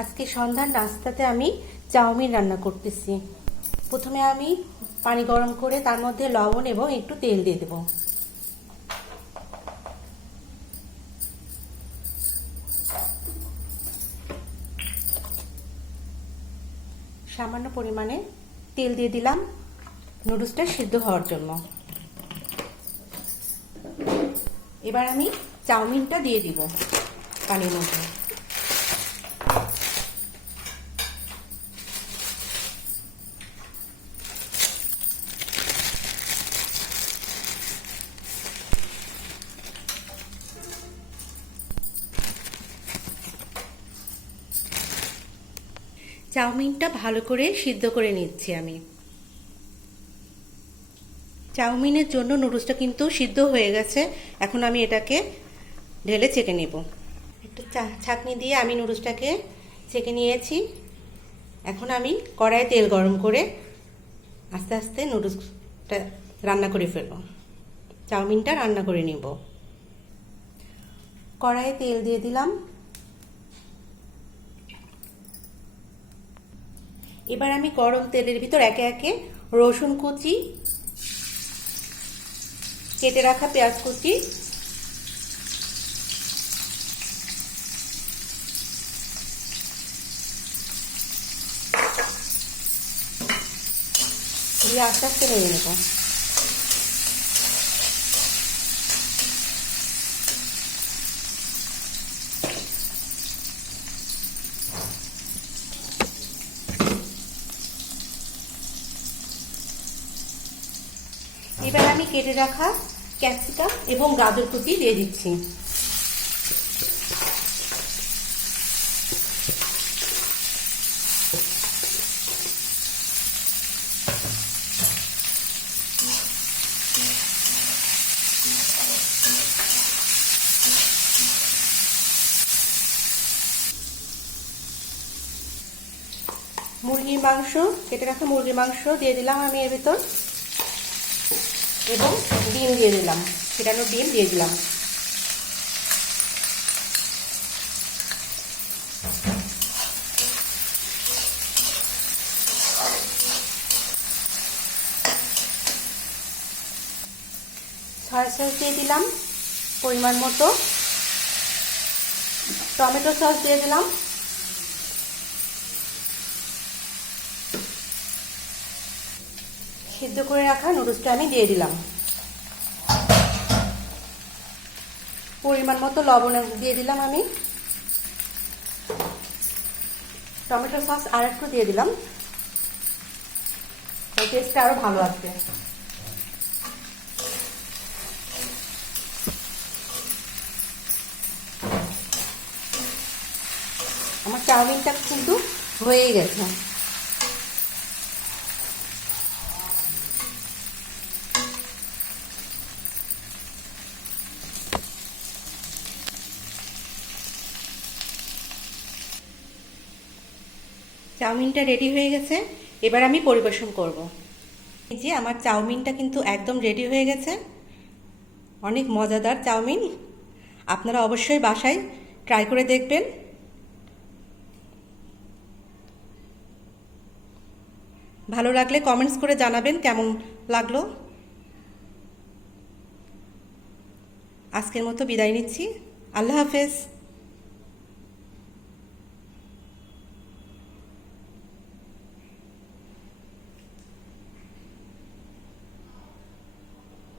আজকে সন্ধ্যার নাস্তাতে আমি চাউমিন রান্না করতেছি। প্রথমে আমি পানি গরম করে তার মধ্যে লবণ এবং একটু তেল দিয়ে দেব। সামান্য পরিমাণে তেল দিয়ে দিলাম নুডলসটা সিদ্ধ হওয়ার জন্য। এবার আমি চাউমিনটা দিয়ে দিব পানির মধ্যে। চাউমিনটা ভালো করে সিদ্ধ করে নিচ্ছি আমি। চাউমিনের জন্য নুডলসটা কিন্তু সিদ্ধ হয়ে গেছে। এখন আমি এটাকে ঢেলে ছেঁকে নেব। একটু ছাঁকনি দিয়ে আমি নুডলসটাকে ছেঁকে নিয়েছি। এখন আমি কড়াইয়ে তেল গরম করে আস্তে আস্তে নুডলসটা রান্না করে ফেলব। চাউমিনটা রান্না করে নিব। কড়াইয়ে তেল দিয়ে দিলাম। এবার আমি গরম তেলের ভিতর একে একে রসুন কুচি, কেটে রাখা পেঁয়াজ কুচি, দিয়ে আস্তে আস্তে নেড়ে নেব। এবার আমি কেটে রাখা ক্যাপসিকাম এবং গাজর কুচি দিয়ে দিচ্ছি। মুরগির মাংস, কেটে রাখা মুরগির মাংস দিয়ে দিলাম আমি এর ভিতর, এবং ডিম দিয়ে দিলাম, ফেটানো ডিম দিয়ে দিলাম। সয়া সস দিয়ে দিলাম পরিমাণ মতো, টমেটো সস দিয়ে দিলাম, সিদ্ধ করে রাখা নুডলসটা আমি দিয়ে দিলাম, পরিমাণ মতো লবণ দিয়ে দিলাম আমি, টমেটো সস আর একটু দিয়ে দিলাম, টেস্টটা আরো ভালো আসবে। আমার চাউমিনটা কিন্তু হয়েই গেছে। চাউমিনটা রেডি হয়ে গেছে। এবার আমি পরিবেশন করব। এই যে আমার চাউমিনটা কিন্তু একদম রেডি হয়ে গেছে। অনেক মজাদার চাউমিন। আপনারা অবশ্যই বাসায় ট্রাই করে দেখবেন। ভালো লাগলে কমেন্টস করে জানাবেন কেমন লাগলো। আজকের মতো বিদায় নিচ্ছি। আল্লাহ হাফেজ।